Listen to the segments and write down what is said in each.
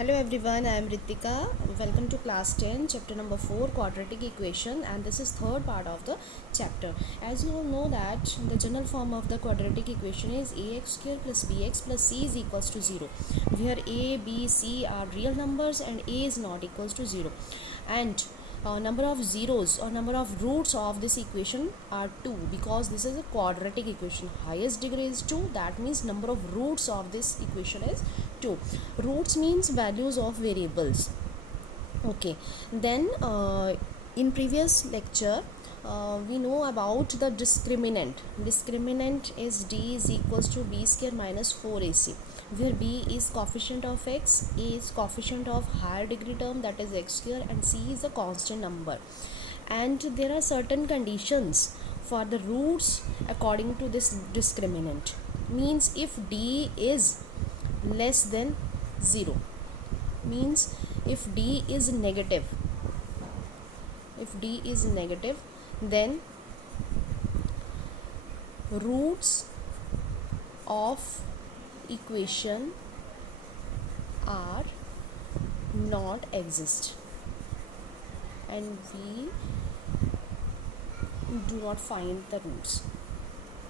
Hello everyone, I am Ritika. Welcome to class 10, chapter number 4, quadratic equation, and this is third part of the chapter. As you all know that the general form of the quadratic equation is ax square plus bx plus c is equals to 0, where a, b, c are real numbers and a is not equals to 0. And number of zeros or number of roots of this equation are 2, because this is a quadratic equation. Highest degree is 2, that means number of roots of this equation is 2. Roots means values of variables. Okay, then in previous lecture we know about the discriminant is d is equals to b square minus 4ac, where b is coefficient of x, a is coefficient of higher degree term, that is x square, and c is a constant number. And there are certain conditions for the roots according to this discriminant. Means if d is less than 0, means if d is negative, then roots of equation are not exist, and we do not find the roots.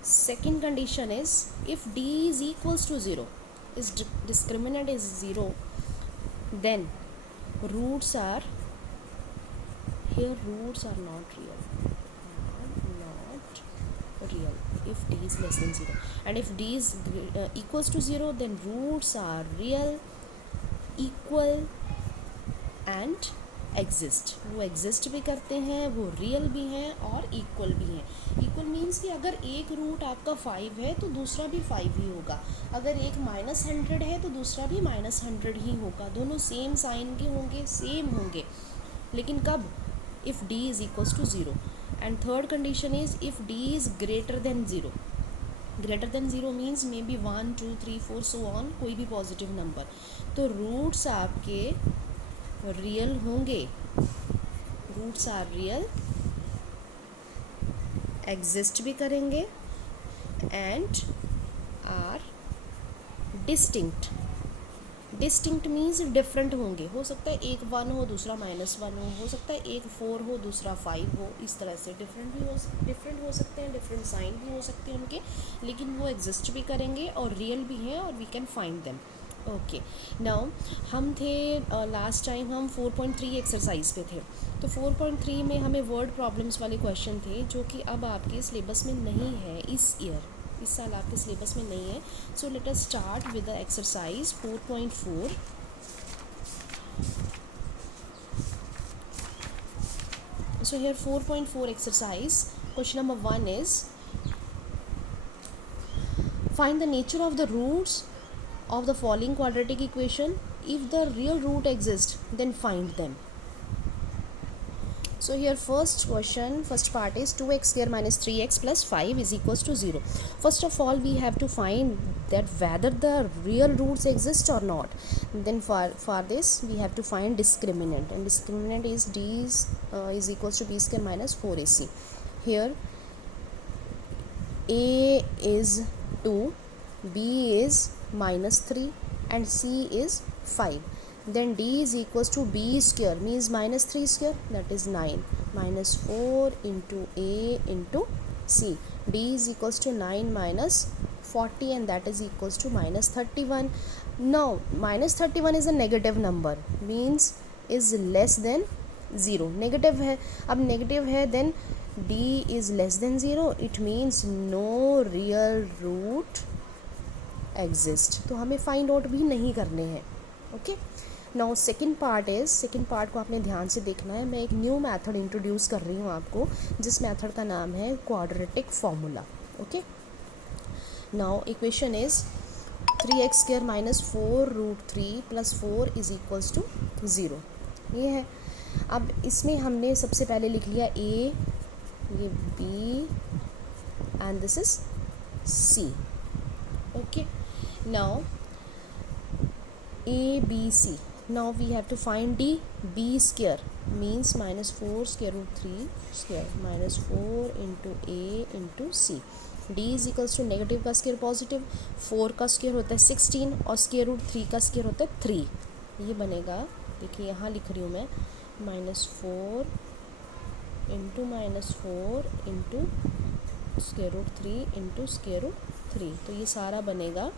Second condition is if d is equals to 0, is discriminant is 0, then roots are not real if d is less than 0. And if d is equals to 0, then roots are real, equal and exist. वो exist भी करते हैं, वो real भी हैं और equal भी हैं. इक्वल मीन्स कि अगर एक रूट आपका 5 है तो दूसरा भी 5 ही होगा. अगर एक -100 है तो दूसरा भी -100 ही होगा. दोनों सेम साइन के होंगे, सेम होंगे. लेकिन कब? If d is equals to 0. And third condition is if d is greater than 0. Greater than 0 means may be 1, 2, 3, 4 so on, कोई भी पॉजिटिव नंबर. तो रूट्स आपके रियल होंगे, रूट्स आर रियल, एग्जिस्ट भी करेंगे and are distinct. Distinct means different होंगे. हो सकता है एक 1 हो, दूसरा -1 हो सकता है एक 4 हो, दूसरा 5 हो. इस तरह से डिफरेंट हो सकते हैं, डिफरेंट साइन भी हो सकते हैं उनके, लेकिन वो एग्जिस्ट भी करेंगे और रियल भी हैं और we can find them. Okay, now हम थे लास्ट टाइम हम 4.3 एक्सरसाइज पे थे. तो 4.3 में हमें वर्ड प्रॉब्लम्स वाले क्वेश्चन थे, जो कि अब आपके सिलेबस में नहीं है इस ईयर, इस साल आपके सिलेबस में नहीं है. So let us start with the exercise 4.4. So here 4.4 exercise question number 1 is find the nature of the roots of the following quadratic equation. If the real root exists, then find them. So here first part is 2x square minus 3x plus 5 is equals to 0. First of all, we have to find that whether the real roots exist or not. Then for this we have to find discriminant, and discriminant is d is equals to b square minus 4ac. Here a is 2, b is -3 and c is 5. Then d is equals to b square means -3 square, that is 9, -4 into a into c. d is equals to 9 minus 40, and that is equals to -31. Now -31 is a negative number, means is less than 0. Negative है, अब negative है, then d is less than 0. it means no real root exist. तो हमें find out भी नहीं करने हैं. Okay, now second part को आपने ध्यान से देखना है. मैं एक न्यू मेथड इंट्रोड्यूस कर रही हूँ आपको, जिस मेथड का नाम है quadratic formula. Okay, now equation is 3x square minus 4√3 plus 4 is equals to 0. ये है. अब इसमें हमने सबसे पहले लिख लिया a, ये b and this is c. Okay, now a b c. now we have to find d. b square means -4 square root 3 square minus 4 into a into c. d is equals to negative का square positive, 4 का square होता है 16 और square root 3 का square होता है 3. ये बनेगा, देखिए यहाँ लिख रही हूँ मैं, -4 इंटू -4 इंटू √3 इंटू √3, तो ये सारा बनेगा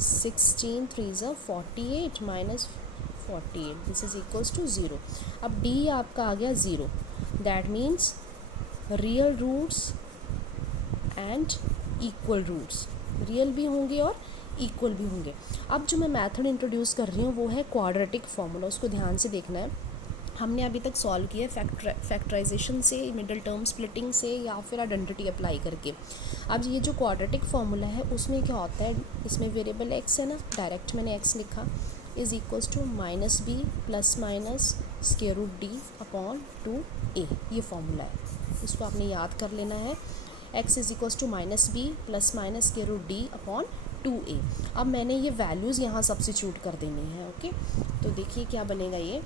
16 3 ज़ा 48 -48, दिस इज इक्वल्स टू 0। अब d आपका आ गया 0, that means real roots and equal roots, real भी होंगे और इक्वल भी होंगे। अब जो मैं मेथड इंट्रोड्यूस कर रही हूँ वो है क्वाड्रेटिक फार्मूला, उसको ध्यान से देखना है। हमने अभी तक सॉल्व किया फैक्टराइजेशन से, मिडल टर्म स्प्लिटिंग से, या फिर आइडेंटिटी अप्लाई करके। अब ये जो क्वाड्रेटिक फार्मूला है उसमें क्या होता है, इसमें वेरिएबल x है ना, डायरेक्ट मैंने x लिखा, is equals to -b plus minus √d upon 2a, ये फार्मूला है, इसको आपने याद कर लेना है। x is equals to -b plus minus √d upon 2a। अब मैंने ये वैल्यूज़ यहाँ सब्स्टिट्यूट कर देनी है, ओके। तो देखिए क्या बनेगा, ये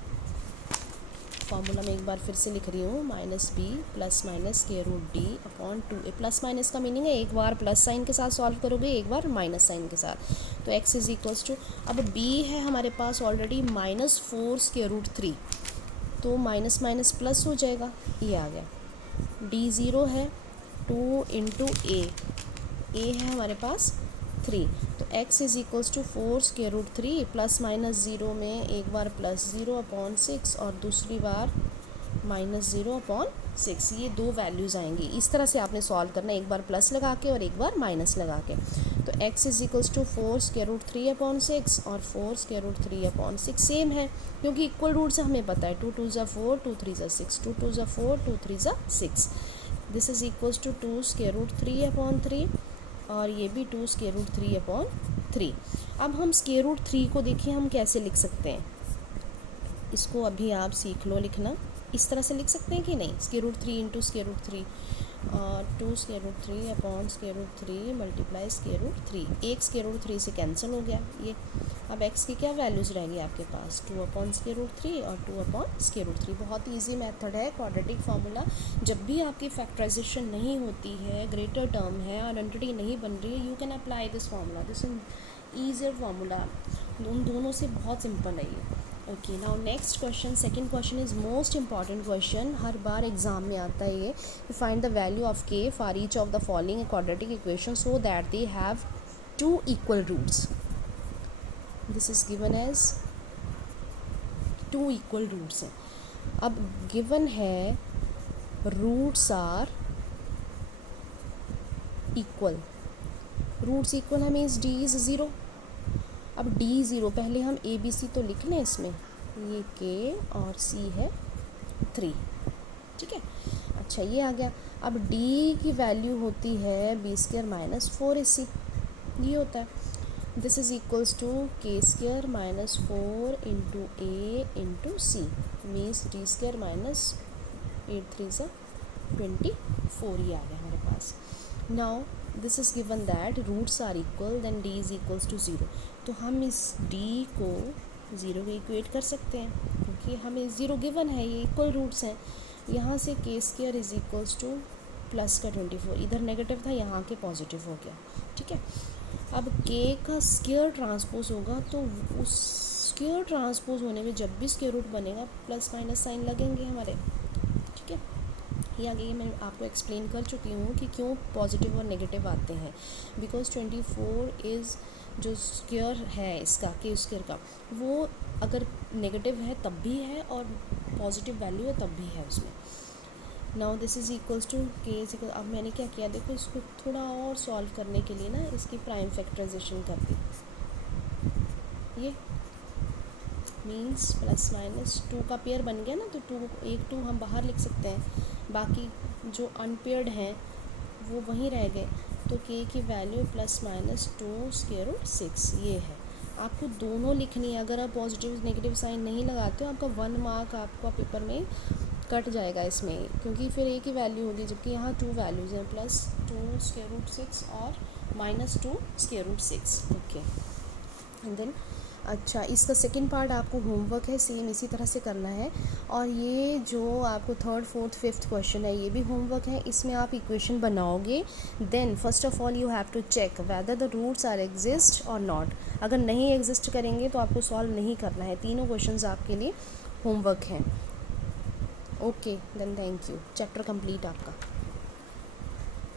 फार्मूला में एक बार फिर से लिख रही हूँ, -b plus minus √d upon 2a। Plus minus का मीनिंग है एक बार प्लस साइन के साथ सॉल्व करोगे, एक बार माइनस साइन के साथ। तो x इज़ इक्वल्स टू, अब b है हमारे पास ऑलरेडी -4 √3, तो माइनस माइनस प्लस हो जाएगा, ये आ गया। d 0 है, 2 इंटू a है हमारे पास 3, तो x is equals to 4 √3 plus minus 0 में एक बार +0 अपॉन 6 और दूसरी बार -0 अपॉन 6, ये दो वैल्यूज़ आएंगी। इस तरह से आपने सॉल्व करना है, एक बार प्लस लगा के और एक बार माइनस लगा के। तो x is equals to 4 upon 6 और 4 अपॉन 6 सेम है, क्योंकि इक्वल रूट से हमें पता है 2 2 ज़ा 4 2 3 ज़ा 6, 2 2 ज़ा 4 2 3 ज़ा 6। This is equals to 2 upon 3 और ये भी 2 अपॉन 3। अब हम √3 को देखिए हम कैसे लिख सकते हैं, इसको अभी आप सीख लो लिखना। इस तरह से लिख सकते हैं कि नहीं, √3 इंटू √3 और 2 अपॉन √3 मल्टीप्लाई √3, एक √3 से कैंसिल हो गया ये। अब x की क्या वैल्यूज़ रहेंगी आपके पास, 2 अपॉन √3 और 2 अपॉन √3। बहुत इजी मेथड है क्वाड्रेटिक फार्मूला। जब भी आपकी फैक्टराइजेशन नहीं होती है, ग्रेटर टर्म है, आइडेंटिटी नहीं बन रही है, you can apply this formula, this easier formula, उन दोनों से बहुत सिंपल है ये। Okay, now next question, second question is most important question, हर बार एग्जाम में आता है ये। Find the value of k for each of the following quadratic equation so that they have 2 equal roots. This is given as 2 equal roots हैं। अब given है roots are equal, roots equal है means d is 0। अब d 0, पहले हम a b c तो लिख लें इसमें, ये k और c है 3, ठीक है। अच्छा ये आ गया। अब d की वैल्यू होती है b² माइनस 4ac, ये होता है। This is equals to k² minus 4 into a into C, means d² minus 8 3 ज़ा 24, ये आ गया हमारे पास। Now this is given that roots are equal, then d is equals to 0। तो हम इस d को 0 के इक्वेट कर सकते हैं, क्योंकि हमें 0 गिवन है, ये इक्वल रूट्स हैं। यहाँ से k² is equals two plus का 24, इधर नेगेटिव था, यहाँ के पॉजिटिव हो गया, ठीक है। अब k का स्क्वायर ट्रांसपोज होगा, तो उस स्क्वायर ट्रांसपोज होने में जब भी स्क्वायर रूट बनेगा प्लस माइनस साइन लगेंगे हमारे, ठीक है। ये आगे ये मैं आपको एक्सप्लेन कर चुकी हूँ कि क्यों पॉजिटिव और नेगेटिव आते हैं। बिकॉज 24 इज़ जो स्क्वायर है इसका, के स्क्वायर का, वो अगर नेगेटिव है तब भी है और पॉजिटिव वैल्यू है तब भी है उसमें। Now this is equals to k is equal, अब मैंने क्या किया देखो, इसको थोड़ा और सॉल्व करने के लिए ना इसकी प्राइम फैक्टराइजेशन कर दी, ये मीन्स प्लस माइनस 2 का पेयर बन गया ना, तो 2 हम बाहर लिख सकते हैं, बाकी जो अनपेयर्ड हैं वो वहीं रह गए। तो k की वैल्यू प्लस माइनस 2√6, ये है। आपको दोनों लिखनी है, अगर आप पॉजिटिव नेगेटिव साइन नहीं लगाते हो आपका 1 मार्क आपका पेपर में कट जाएगा इसमें, क्योंकि फिर a की वैल्यू होगी, जबकि यहाँ 2 वैल्यूज़ हैं, प्लस 2√6 और -2√6, ओके। एंड देन अच्छा, इसका सेकंड पार्ट आपको होमवर्क है, सेम इसी तरह से करना है। और ये जो आपको थर्ड फोर्थ फिफ्थ क्वेश्चन है ये भी होमवर्क है, इसमें आप इक्वेशन बनाओगे। Then first of all you have to check whether the roots are exist और नॉट। अगर नहीं एग्जिस्ट करेंगे तो आपको सॉल्व नहीं करना है। तीनों क्वेश्चंस आपके लिए होमवर्क हैं। Okay then, thank you. Chapter complete आपका।